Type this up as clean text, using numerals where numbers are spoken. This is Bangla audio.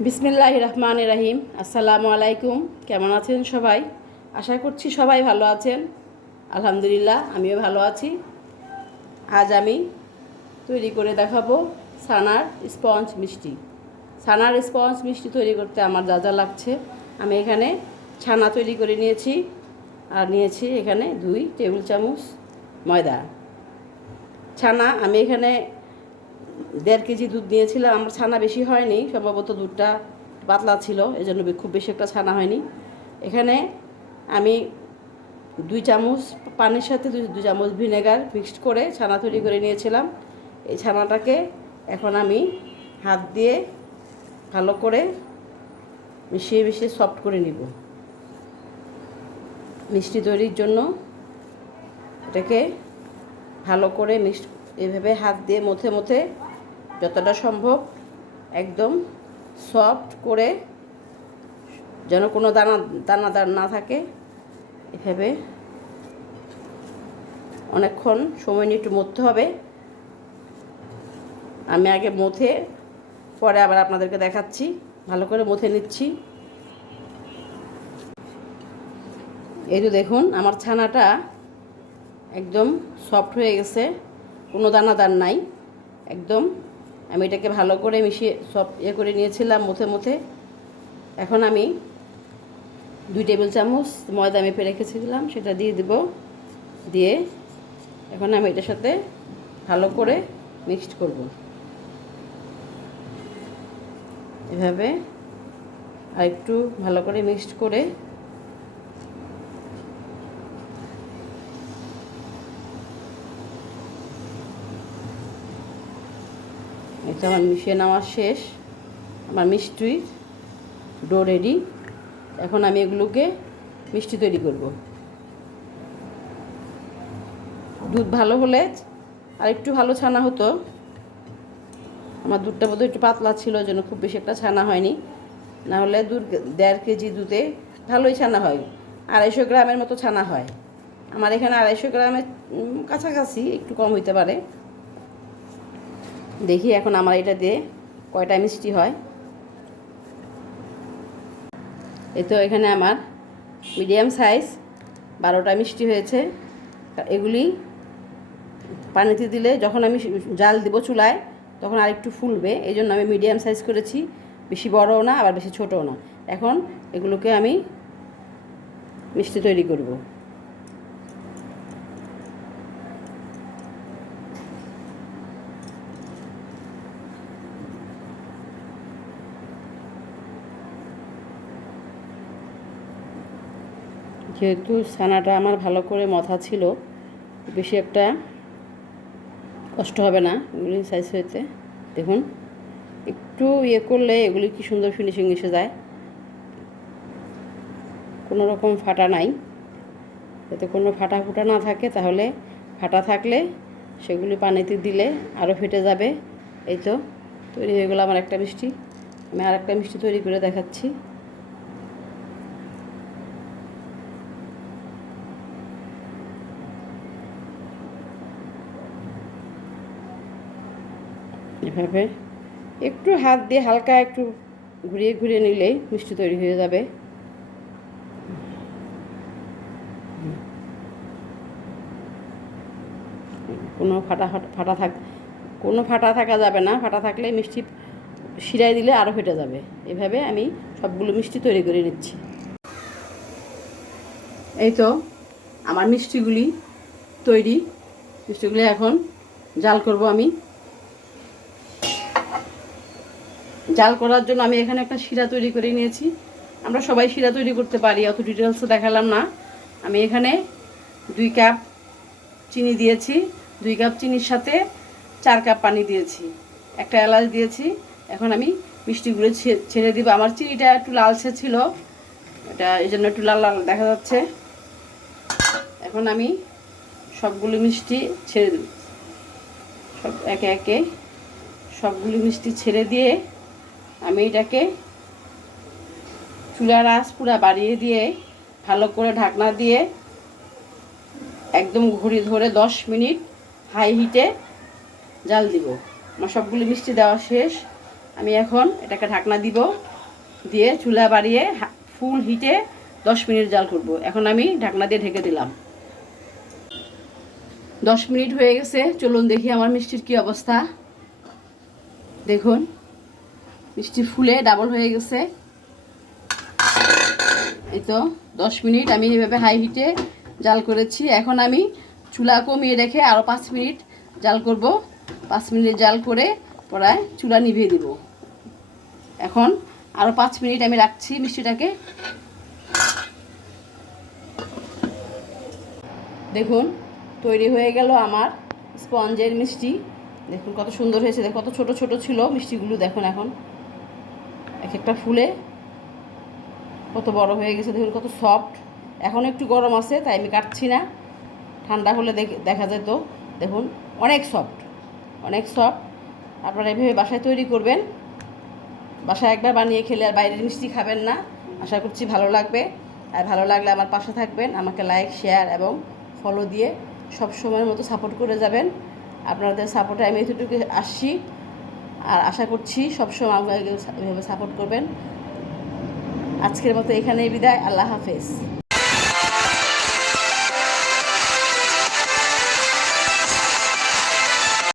বিসমিল্লাহির রহমানির রহিম। আসসালামু আলাইকুম। কেমন আছেন সবাই? আশা করছি সবাই ভালো আছেন। আলহামদুলিল্লাহ, আমিও ভালো আছি। আজ আমি তৈরি করে দেখাবো ছানার স্পঞ্জ মিষ্টি। ছানার স্পঞ্জ মিষ্টি তৈরি করতে আমার যা যা লাগছে, আমি এখানে ছানা তৈরি করে নিয়েছি। আর নিয়েছি এখানে 2 টেবিল চামচ ময়দা। ছানা আমি এখানে 1.5 কেজি দুধ নিয়েছিলাম। আমার ছানা বেশি হয়নি, সম্ভবত দুধটা পাতলা ছিল, এই জন্য খুব বেশি একটা ছানা হয়নি। এখানে আমি 2 চামচ পানির সাথে 2 চামচ ভিনেগার মিক্সড করে ছানা তৈরি করে নিয়েছিলাম। এই ছানাটাকে এখন আমি হাত দিয়ে ভালো করে মিশিয়ে মিশিয়ে সফট করে নিব। মিষ্টি তৈরির জন্য এটাকে ভালো করে এভাবে হাত দিয়ে মথে মথে যতটা সম্ভব একদম সফট করে, যেন কোনো দানাদার না থাকে, এভাবে অনেকক্ষণ সময় নিয়ে একটু মথতে হবে। আমি আগে মথে পরে আবার আপনাদেরকে দেখাচ্ছি। ভালো করে মথে নিচ্ছি। এই তো দেখুন, আমার ছানাটা একদম সফট হয়ে গেছে, কোনো দানাদার নাই একদম। আমি এটাকে ভালো করে মিশিয়ে সব করে নিয়েছিলাম মথে মথে। এখন আমি 2 টেবিল চামচ ময়দা মেপে রেখেছিলাম, সেটা দিয়ে দেব। দিয়ে এখন আমি এটার সাথে ভালো করে মিক্সড করব। এভাবে আর একটু ভালো করে মিক্সড করে এটা আমার মিশিয়ে নেওয়া শেষ। আমার মিষ্টির ডো রেডি। এখন আমি এগুলোকে মিষ্টি তৈরি করব। দুধ ভালো হলে আর একটু ভালো ছানা হতো। আমার দুধটা বোধহয় একটু পাতলা ছিল, যেন খুব বেশি একটা ছানা হয়নি। না হলে 1.5 কেজি দুধে ভালোই ছানা হয়, 250 গ্রামের মতো ছানা হয়। আমার এখানে 250 গ্রামের কাছাকাছি, একটু কম হইতে পারে। দেখি এখন আমার এটা দিয়ে কয়টা মিষ্টি হয়। এই তো এখানে আমার মিডিয়াম সাইজ 12টা মিষ্টি হয়েছে। এগুলি পানিতে দিলে যখন আমি জাল দিব চুলায়, তখন আরেকটু ফুলবে, এই জন্য আমি মিডিয়াম সাইজ করেছি। বেশি বড়ও না, আবার বেশি ছোটও না। এখন এগুলোকে আমি মিষ্টি তৈরি করব। যেহেতু ছানাটা আমার ভালো করে মথা ছিল, বেশি একটা কষ্ট হবে না এগুলি সাইজ হইতে। দেখুন, একটু করলে এগুলি কি সুন্দর ফিনিশিং এসে যায়। কোনো রকম ফাটা নাই, যাতে কোনো ফাটা ফুটা না থাকে। তাহলে ফাটা থাকলে সেগুলি পানিতে দিলে আরও ফেটে যাবে। এই তো তৈরি হয়ে গেলো আমার একটা মিষ্টি। আমি আর একটা মিষ্টি তৈরি করে দেখাচ্ছি। এভাবে একটু হাত দিয়ে হালকা একটু ঘুরিয়ে ঘুরিয়ে নিলেই মিষ্টি তৈরি হয়ে যাবে। কোনো ফাটা থাকা যাবে না। ফাটা থাকলে মিষ্টি শিরায় দিলে আরও ফেটে যাবে। এভাবে আমি সবগুলো মিষ্টি তৈরি করে নিচ্ছি। এই তো আমার মিষ্টিগুলি তৈরি। মিষ্টিগুলি এখন জাল করব আমি। জাল করার জন্য আমি এখানে একটা শিরা তৈরি করে নিয়েছি। আমরা সবাই শিরা তৈরি করতে পারি, অত ডিটেলসে দেখালাম না। আমি এখানে 2 কাপ চিনি দিয়েছি। 2 কাপ চিনির সাথে 4 কাপ পানি দিয়েছি, একটা এলাচ দিয়েছি। এখন আমি মিষ্টিগুলো ছেড়ে দিব। আমার চিনিটা একটু লালচে ছিল, এটা এই জন্য একটু লাল লাল দেখা যাচ্ছে। এখন আমি সবগুলো মিষ্টি ছেড়ে দেব। সব একে একে সবগুলো মিষ্টি ছেড়ে দিয়ে আমি এটাকে চুলার আঁচ পুরা বাড়িয়ে দিয়ে ভালো করে ঢাকনা দিয়ে একদম ঘুরি ধরে 10 মিনিট হাই হিটে জাল দিব। আমার সবগুলো মিষ্টি দেওয়া শেষ। আমি এখন এটাকে ঢাকনা দিব, দিয়ে চুলা বাড়িয়ে ফুল হিটে 10 মিনিট জাল করব। এখন আমি ঢাকনা দিয়ে ঢেকে দিলাম। 10 মিনিট হয়ে গেছে, চলুন দেখি আমার মিষ্টির কি অবস্থা। দেখুন মিষ্টি ফুলে ডাবল হয়ে গেছে। এই তো 10 মিনিট আমি এভাবে হাই হিটে জাল করেছি। এখন আমি চুলা কমিয়ে রেখে আরও 5 মিনিট জাল করব। 5 মিনিট জাল করে পরে চুলা নিভিয়ে দিব। এখন আরও 5 মিনিট আমি রাখছি মিষ্টিটাকে। দেখুন তৈরি হয়ে গেল আমার স্পঞ্জের মিষ্টি। দেখুন কত সুন্দর হয়েছে, দেখুন কত ছোট ছোট ছিল মিষ্টিগুলো। দেখুন এখন এক একটা ফুলে কত বড় হয়ে গেছে, দেখুন কত সফট। এখন একটু গরম আছে তাই আমি কাটছি না, ঠান্ডা হলে দেখা যেত। দেখুন অনেক সফট, অনেক সফট। আপনারা এভাবে বাসায় তৈরি করবেন, বাসায় একবার বানিয়ে খেলে আর বাইরের মিষ্টি খাবেন না। আশা করছি ভালো লাগবে। আর ভালো লাগলে আমার পাশে থাকবেন, আমাকে লাইক শেয়ার এবং ফলো দিয়ে সব সময়ের মতো সাপোর্ট করে যাবেন। আপনাদের সাপোর্টে আমি এতটুকু আসছি, আর আশা করছি সবসময় আমাকে এভাবে সাপোর্ট করবেন। আজকের মতো এখানেই বিদায়। আল্লাহ হাফেজ।